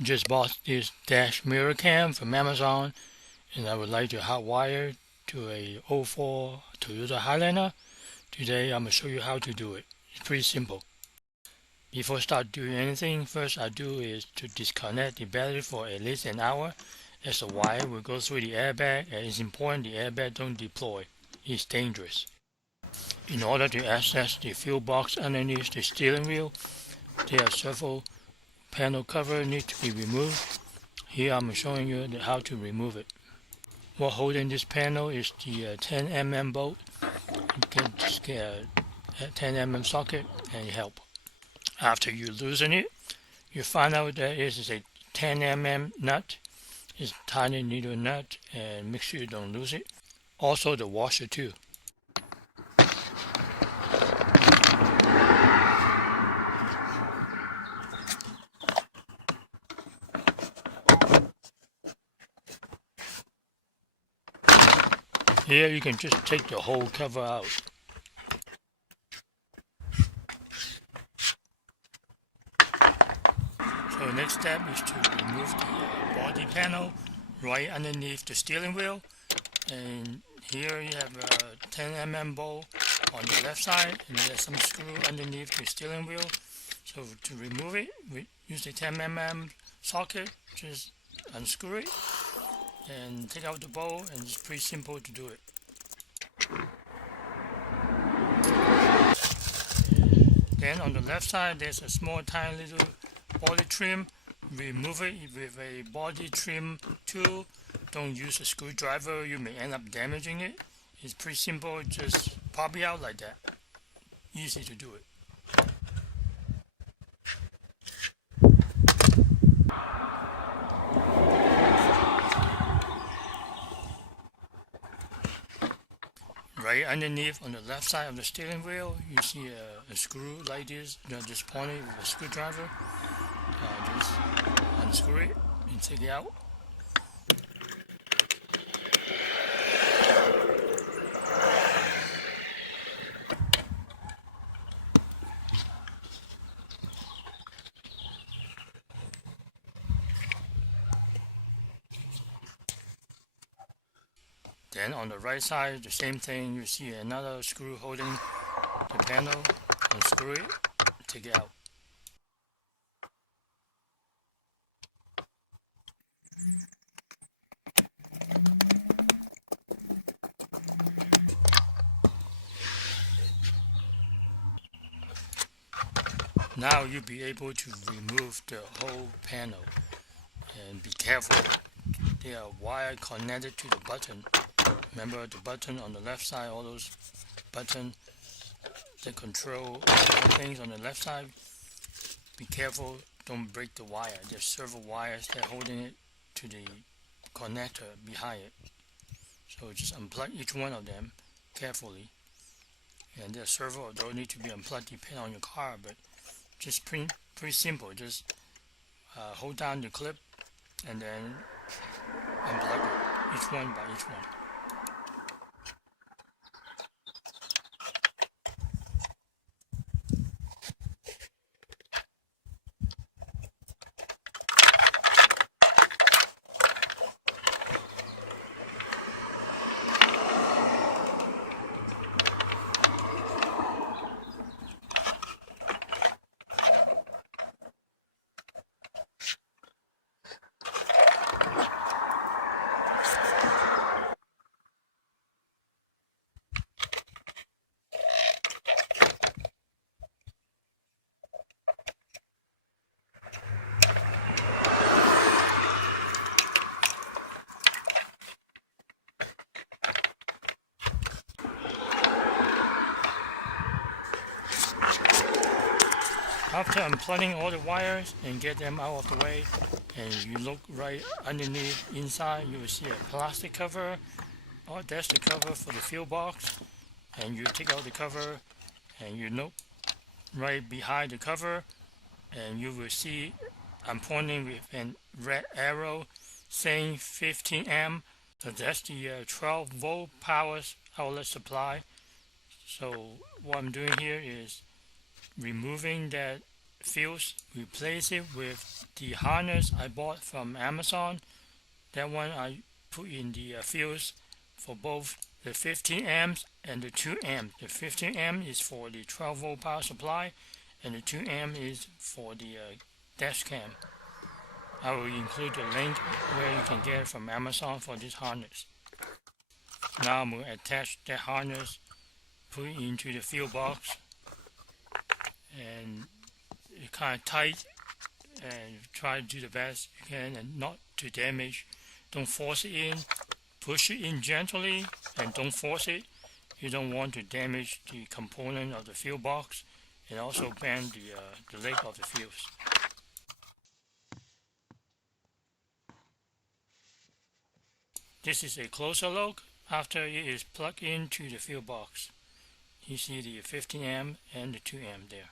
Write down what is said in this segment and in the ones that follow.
I just bought this dash mirror cam from Amazon, and I would like to hot wire to a '04 Toyota Highlander. Today I'm going to show you how to do it. It's pretty simple. Before I start doing anything, first I do is to disconnect the battery for at least an hour, as the wire will go through the airbag, and it's important the airbag don't deploy. It's dangerous. In order to access the fuel box underneath the steering wheel, there are several panel cover need to be removed. Here I'm showing you how to remove it. What holding this panel is the 10mm bolt. You can just get a 10mm socket and help. After you loosen it, you find out that it is a 10mm nut. It's a tiny needle nut, and make sure you don't lose it. Also the washer too. Here you can just take the whole cover out. So the next step is to remove the body panel right underneath the steering wheel. And here you have a 10mm bolt on the left side, and there's some screw underneath the steering wheel. So to remove it, we use the 10mm socket, just unscrew it and take out the bolt, and it's pretty simple to do it. Then on the left side there's a small tiny little body trim. Remove it with a body trim tool. Don't use a screwdriver, you may end up damaging it. It's pretty simple, just pop it out like that. Easy to do it. Right underneath on the left side of the steering wheel, you see a screw like this. Just point it with a screwdriver. Just unscrew it and take it out. Then on the right side, the same thing, you see another screw holding the panel. Unscrew it, take it out. Now you'll be able to remove the whole panel, and be careful. There are wires connected to the button. Remember the button on the left side, all those buttons that control things on the left side. Be careful, don't break the wire. There's several wires that are holding it to the connector behind it. So just unplug each one of them carefully. And there are several of those need to be unplugged depending on your car, but just pretty simple. Just hold down the clip and then unplug it, each one by each one. After unplugging all the wires and get them out of the way, and you look right underneath inside, you will see a plastic cover. Oh, that's the cover for the fuel box. And you take out the cover, and you look right behind the cover, and you will see I'm pointing with a red arrow saying 15 amp. So that's the 12 volt power outlet supply. So what I'm doing here is removing that fuse, replace it with the harness I bought from Amazon. That one I put in the fuse for both the 15 amps and the 2 amps. The 15 amp is for the 12-volt power supply, and the 2 amp is for the dash cam. I will include the link where you can get it from Amazon for this harness. Now I'm going to attach that harness, put it into the fuse box, and it's kind of tight, and try to do the best you can and not to damage. Don't force it in, push it in gently and don't force it. You don't want to damage the component of the fuse box and also bend the leg of the fuse. This is a closer look after it is plugged into the fuse box. You see the 15 amp and the 2 amp there.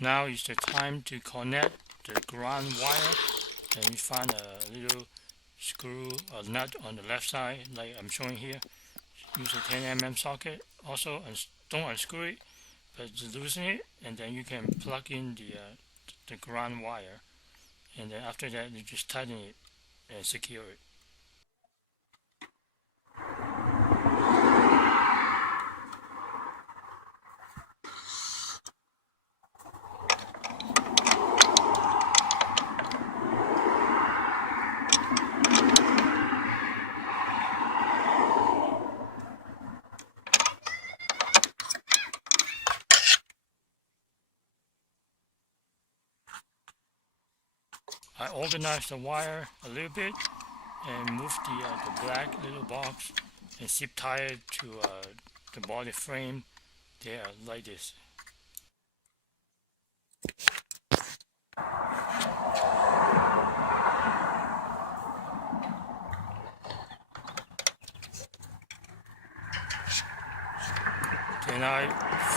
Now is the time to connect the ground wire, and you find a little screw or nut on the left side like I'm showing here. Use a 10 mm socket. Also don't unscrew it, but just loosen it, and then you can plug in the ground wire, and then after that you just tighten it and secure it. I organized the wire a little bit and moved the black little box and zip tie it to the body frame there like this. Then I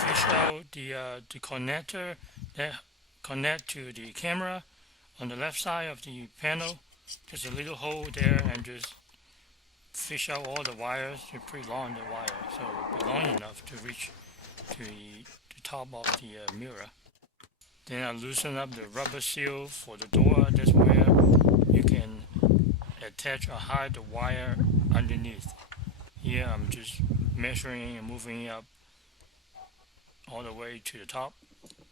fish out the connector that connect to the camera on the left side of the panel. Just a little hole there, and just fish out all the wires. They're pretty long, the wire, so it'll be long enough to reach to the top of the mirror. Then I loosen up the rubber seal for the door. That's where you can attach or hide the wire underneath. Here I'm just measuring and moving it up all the way to the top.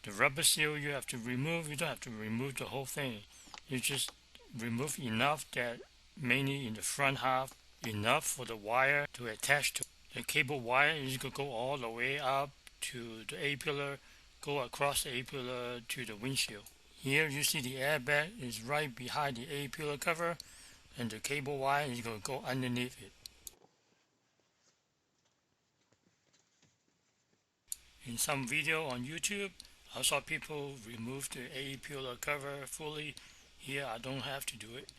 The rubber seal you have to remove. You don't have to remove the whole thing. You just remove enough that mainly in the front half, enough for the wire to attach to. The cable wire is going to go all the way up to the A-pillar, go across the A-pillar to the windshield. Here you see the airbag is right behind the A-pillar cover, and the cable wire is going to go underneath it. In some video on YouTube, I saw people remove the A-pillar cover fully. Here I don't have to do it.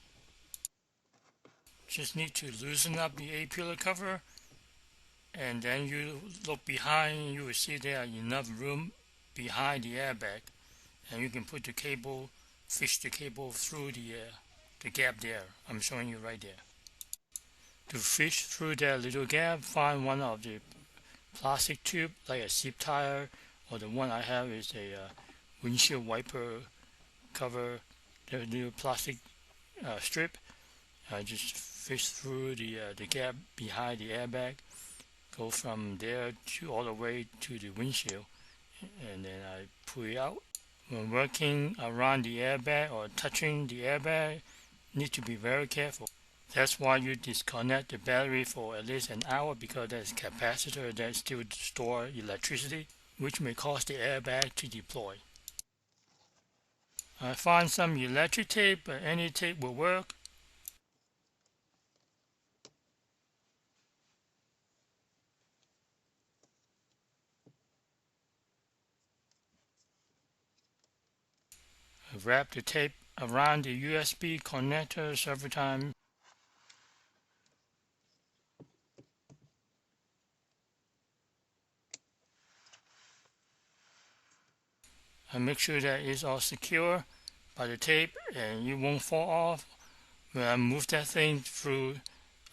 Just need to loosen up the A-pillar cover, and then you look behind, you will see there is enough room behind the airbag, and you can put the cable, fish the cable through the gap there. I'm showing you right there. To fish through that little gap, find one of the plastic tube like a zip tire, or the one I have is a windshield wiper cover, the little plastic strip. I just fish through the gap behind the airbag, go from there to all the way to the windshield, and then I pull it out. When working around the airbag or touching the airbag, need to be very careful. That's why you disconnect the battery for at least an hour, because there's capacitor that still store electricity, which may cause the airbag to deploy. I found some electric tape, but any tape will work. I wrap the tape around the USB connector several times. and make sure that it's all secure by the tape and it won't fall off when I move that thing through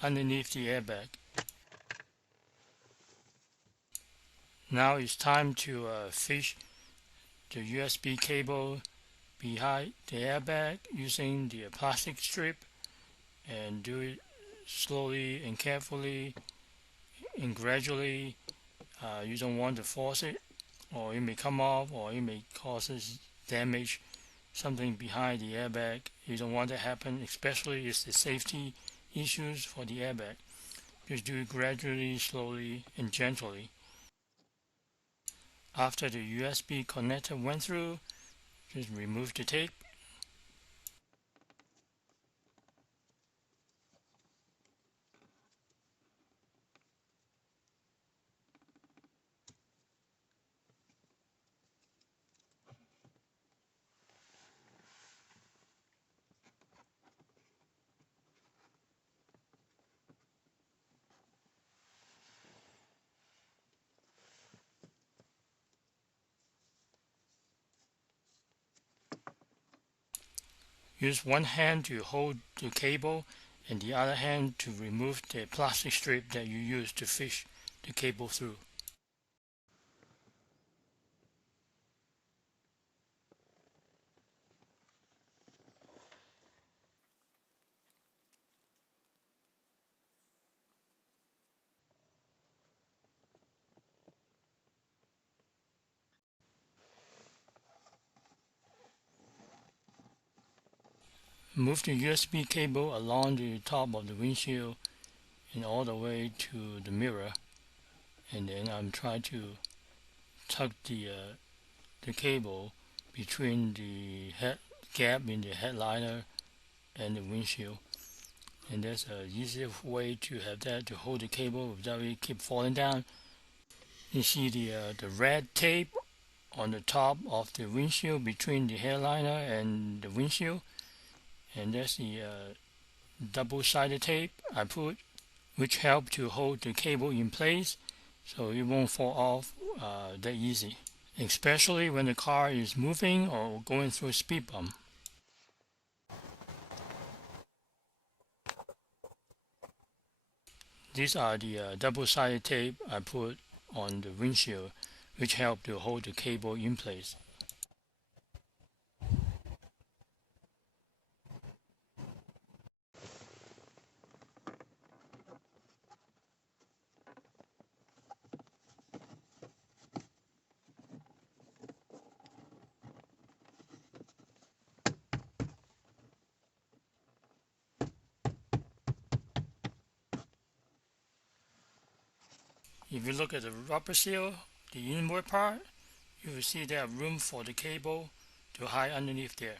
underneath the airbag. Now it's time to fish the USB cable behind the airbag using the plastic strip, and do it slowly and carefully and gradually. You don't want to force it, or it may come off, or it may cause damage something behind the airbag. You don't want that to happen, especially if the safety issues for the airbag. Just do it gradually, slowly, and gently. After the USB connector went through, just remove the tape. Use one hand to hold the cable and the other hand to remove the plastic strip that you used to fish the cable through. Move the USB cable along the top of the windshield and all the way to the mirror, and then I'm trying to tuck the cable between the head gap in the headliner and the windshield. And that's an easier way to have that to hold the cable without it keep falling down. You see the red tape on the top of the windshield between the headliner and the windshield, and that's the double-sided tape I put, which help to hold the cable in place so it won't fall off that easy, especially when the car is moving or going through a speed bump. These are the double-sided tape I put on the windshield, which help to hold the cable in place. If you look at the rubber seal, the inward part, you will see there room for the cable to hide underneath there.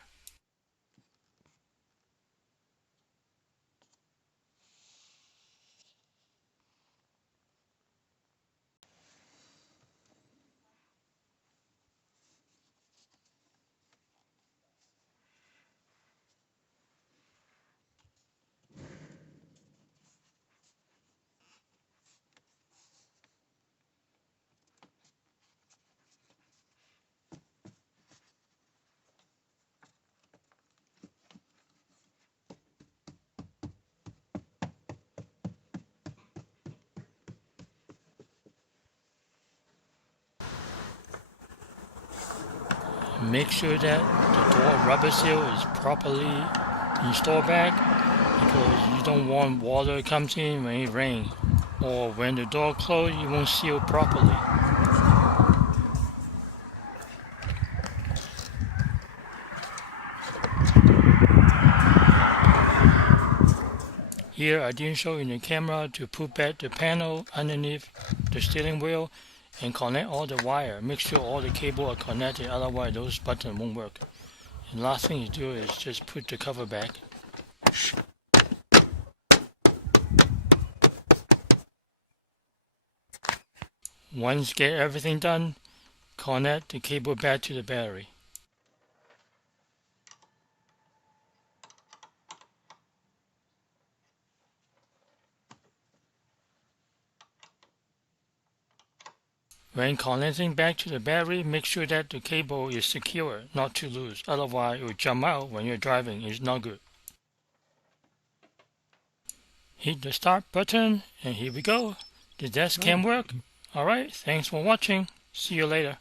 Make sure that the door rubber seal is properly installed back, because you don't want water comes in when it rains, or when the door closes it won't seal properly. Here I didn't show in the camera to put back the panel underneath the steering wheel and connect all the wire. Make sure all the cable are connected, otherwise those buttons won't work. And last thing you do is just put the cover back. Once you get everything done, connect the cable back to the battery. When connecting back to the battery, make sure that the cable is secure, not too loose, otherwise it will jump out when you're driving. It's not good. Hit the start button and here we go. The desk can work. Alright, thanks for watching. See you later.